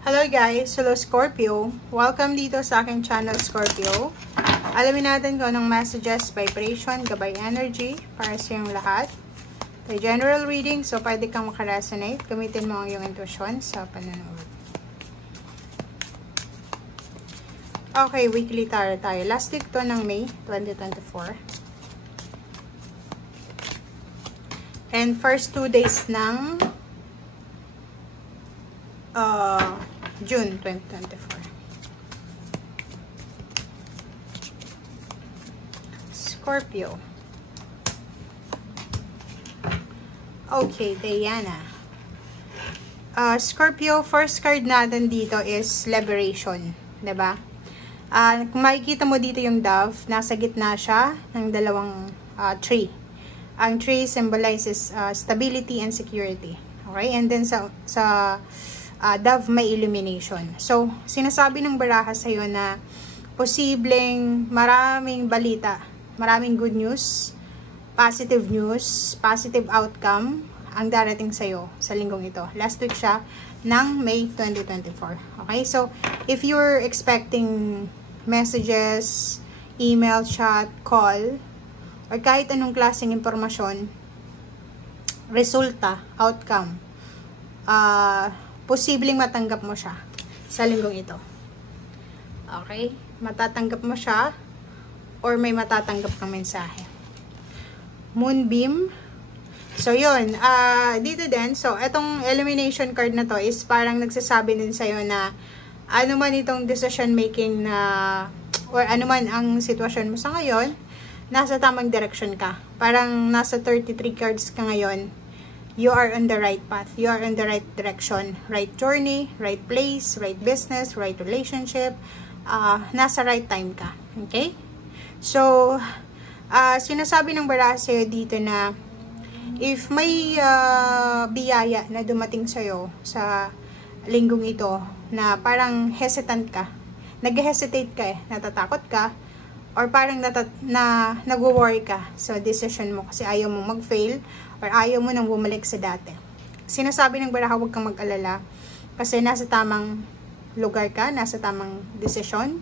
Hello guys! Hello Scorpio! Welcome dito sa aking channel Scorpio. Alamin natin kung anong messages, vibration, gabay energy para sa iyong lahat. The general reading, so pwede kang makaresonate. Gamitin mo ang iyong intuition sa panonood. Okay, weekly tarot tayo. Last week to ng May 2024. And first 2 days ng June 2024. Scorpio. Okay, Diana. Scorpio, first card natin dito is Liberation. Diba? Kung makikita mo dito yung dove, nasa gitna siya ng dalawang tree. Ang tree symbolizes stability and security. Okay? And then sa dove may illumination. So, sinasabi ng baraha sa'yo na posibleng maraming balita, maraming good news, positive outcome ang darating sa'yo sa linggong ito. Last week siya ng May 2024. Okay? So, if you're expecting messages, email, chat, call, or kahit anong klaseng impormasyon, resulta, outcome, posibleng matanggap mo siya sa linggong ito. Okay? Matatanggap mo siya or may matatanggap kang mensahe. Moonbeam. So, yun. Dito din. So, etong elimination card na to is parang nagsasabi din sa'yo na ano man itong decision making na or ano man ang sitwasyon mo sa ngayon, nasa tamang direction ka. Parang nasa 33 cards ka ngayon. You are on the right path. You are on the right direction. Right journey, right place, right business, right relationship. Nasa right time ka. Okay? So, sinasabi ng baraha sa'yo dito na if may biyaya na dumating sa'yo sa linggong ito na parang hesitant ka, nag-hesitate ka natatakot ka, or parang nag-worry ka sa decision mo kasi ayaw mo mag-fail or ayaw mo nang bumalik sa dati. Sinasabi ng baraha, huwag kang mag-alala kasi nasa tamang lugar ka, nasa tamang decision,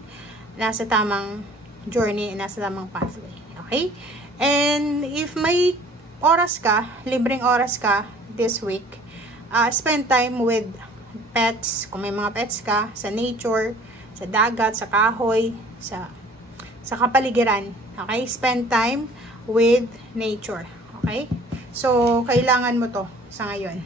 nasa tamang journey, nasa tamang pathway. Okay? And if may oras ka, libreng oras ka this week, spend time with pets, kung may mga pets ka, sa nature, sa dagat, sa kahoy, sa kapaligiran. Okay? Spend time with nature. Okay? So, kailangan mo to sa ngayon.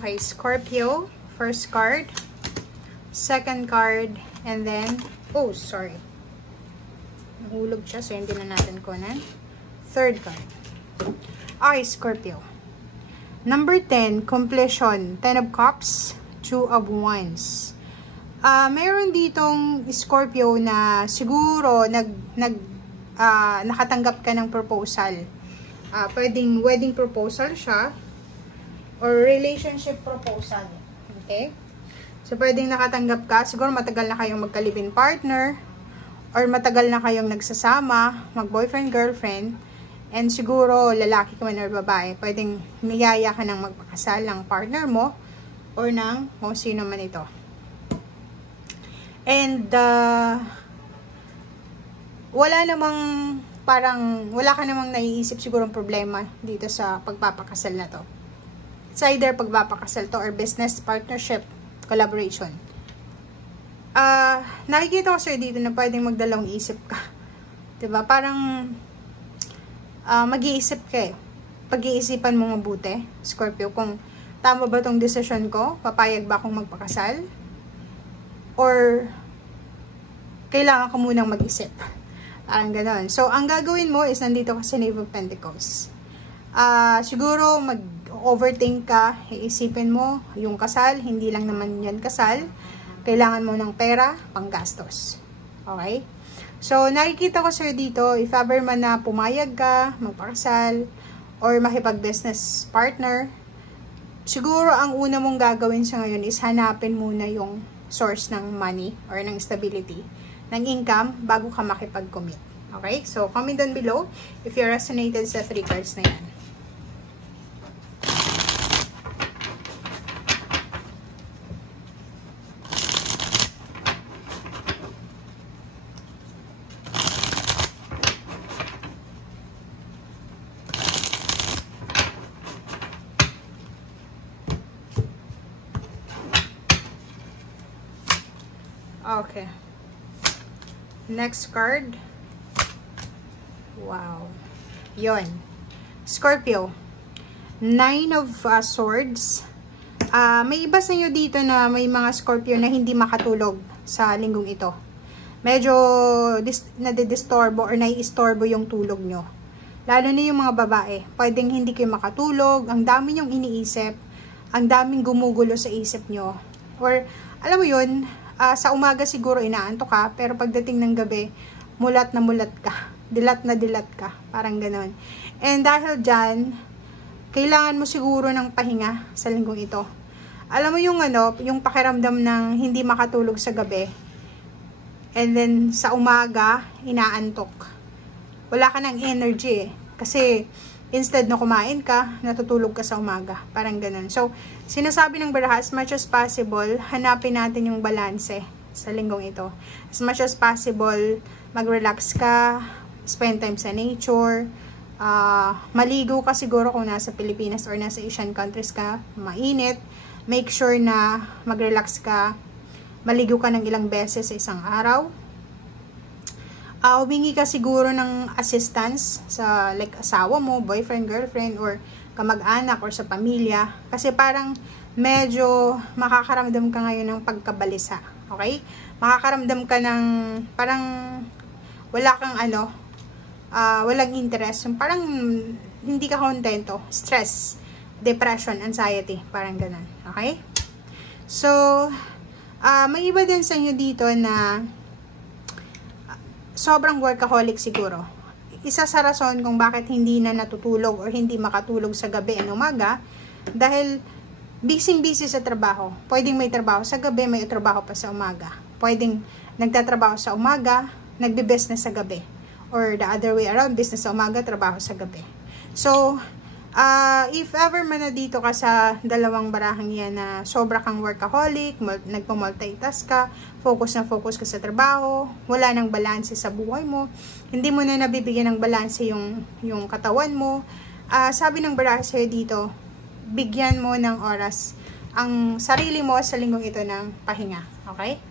Okay, Scorpio, first card, second card, and then, oh, sorry. Nahulog siya, so hindi na natin kunan. Third card. Okay, Scorpio. Number 10, completion. 10 of Cups, 2 of Wands. Meron ditong Scorpio na siguro nakatanggap ka ng proposal. Pwedeng wedding proposal siya, or relationship proposal. Okay? So, pwedeng nakatanggap ka. Siguro matagal na kayong magka-live-in partner, or matagal na kayong nagsasama, mag-boyfriend, girlfriend, and siguro lalaki ka man or babae. Pwedeng niyaya ka ng magpakasal ng partner mo, or ng kung sino man ito. And, wala ka namang naiisip sigurong problema dito sa pagpapakasal na to. It's either pagpapakasal to or business partnership, collaboration. Nakikita ko sa'yo dito na pwedeng magdalawang isip ka. Diba? Parang mag-iisip ka Pag-iisipan mo mabuti, Scorpio, kung tama ba tong decision ko? Papayag ba akong magpakasal? Or kailangan ko munang mag-isip? Parang ganon. So, ang gagawin mo is nandito ka sa Knave of Pentacles. Siguro mag-overthink ka, iisipin mo yung kasal, hindi lang naman yan kasal, kailangan mo ng pera, panggastos. Okay? So, nakikita ko sir dito, if ever man na pumayag ka, magpakasal, or makipag-business partner, siguro ang una mong gagawin sa ngayon is hanapin muna yung source ng money or ng stability, ng income, bago ka makipag-commit. Okay? So, comment down below if you resonated sa 3 cards na yan. Okay. Next card. Wow. Yon. Scorpio. 9 of Swords. May iba sa inyo dito na may mga Scorpio na hindi makatulog sa linggong ito. Medyo nadidistorbo or nai-istorbo yung tulog nyo. Lalo na yung mga babae. Pwedeng hindi kayo makatulog. Ang dami nyong iniisip. Ang daming gumugulo sa isip nyo. Or, alam mo yun, sa umaga siguro inaantok ka, pero pagdating ng gabi, mulat na mulat ka. Dilat na dilat ka. Parang ganon. And dahil dyan, kailangan mo siguro ng pahinga sa linggong ito. Alam mo yung yung pakiramdam ng hindi makatulog sa gabi. And then, sa umaga, inaantok. Wala ka ng energy eh. Kasi, instead na kumain ka, natutulog ka sa umaga. Parang ganun. So, sinasabi ng baraha, as much as possible, hanapin natin yung balanse sa linggong ito. As much as possible, mag-relax ka, spend time sa nature, maligo ka siguro kung nasa Pilipinas or nasa Asian countries ka, mainit. Make sure na mag-relax ka, maligo ka ng ilang beses sa isang araw. Humingi ka siguro ng assistance sa like asawa mo, boyfriend, girlfriend, or kamag-anak or sa pamilya. Kasi parang medyo makakaramdam ka ngayon ng pagkabalisa. Okay? Makakaramdam ka ng parang wala kang walang interest. Parang hindi ka kontento. Stress, depression, anxiety. Parang ganun. Okay? So, may iba din sa inyo dito na sobrang workaholic siguro. Isa sa rason kung bakit hindi na natutulog or hindi makatulog sa gabi at umaga, dahil busy sa trabaho. Pwedeng may trabaho sa gabi, may trabaho pa sa umaga. Pwedeng nagtatrabaho sa umaga, nagbe-business sa gabi. Or the other way around, business sa umaga, trabaho sa gabi. So, if ever man na dito ka sa dalawang barahang yan na sobra kang workaholic, nagpa-multitask ka, focus ka sa trabaho, wala nang balanse sa buhay mo, hindi mo na nabibigyan ng balanse yung katawan mo, sabi ng baraha sa'yo dito, bigyan mo ng oras ang sarili mo sa linggong ito ng pahinga. Okay?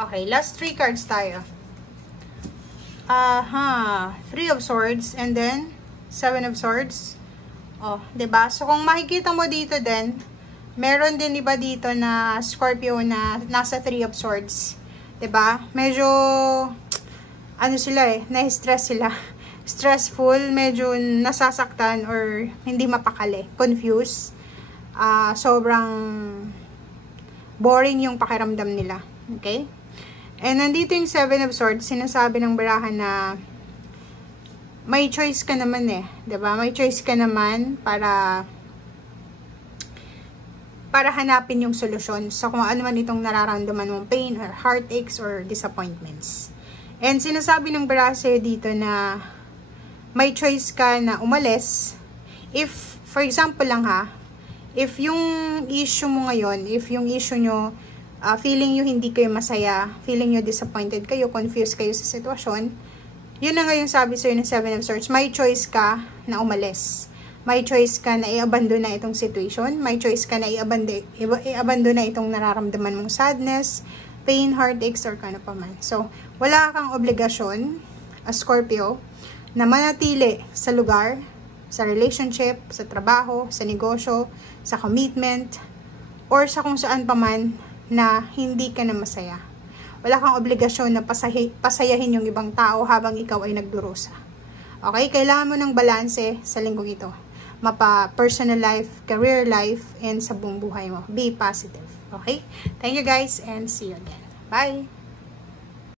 Okay, last 3 cards tayo. 3 of Swords and then 7 of Swords. Oh, 'di ba? So kung makikita mo dito din, meron din iba dito na Scorpio na nasa 3 of Swords. 'Di ba? Medyo sila na-stress sila. Stressful, medyo nasasaktan or hindi mapakali, confused. Sobrang boring yung pakiramdam nila. Okay? And nandito yung 7 of Swords, sinasabi ng baraha na may choice ka naman eh. 'Di ba? May choice ka naman para hanapin yung solusyon sa kung ano man itong nararamdaman mong pain or heartaches or disappointments. And sinasabi ng baraha sa'yo dito na may choice ka na umalis if, for example lang if yung issue mo ngayon, if yung issue nyo feeling nyo hindi kayo masaya, feeling nyo disappointed kayo, confused kayo sa sitwasyon, yun na nga yung sabi sa'yo ng 7 of Swords, may choice ka na umalis. May choice ka na i-abandon na itong situation. May choice ka na i-abandon na itong nararamdaman mong sadness, pain, heartaches, or kano pa man. So, wala kang obligasyon, as Scorpio, na manatili sa lugar, sa relationship, sa trabaho, sa negosyo, sa commitment, or sa kung saan pa man na hindi ka na masaya. Wala kang obligasyon na pasayahin yung ibang tao habang ikaw ay nagdurusa. Okay? Kailangan mo ng balanse sa linggong ito. Mapa personal life, career life, and sa buong buhay mo. Be positive. Okay? Thank you guys and see you again. Bye!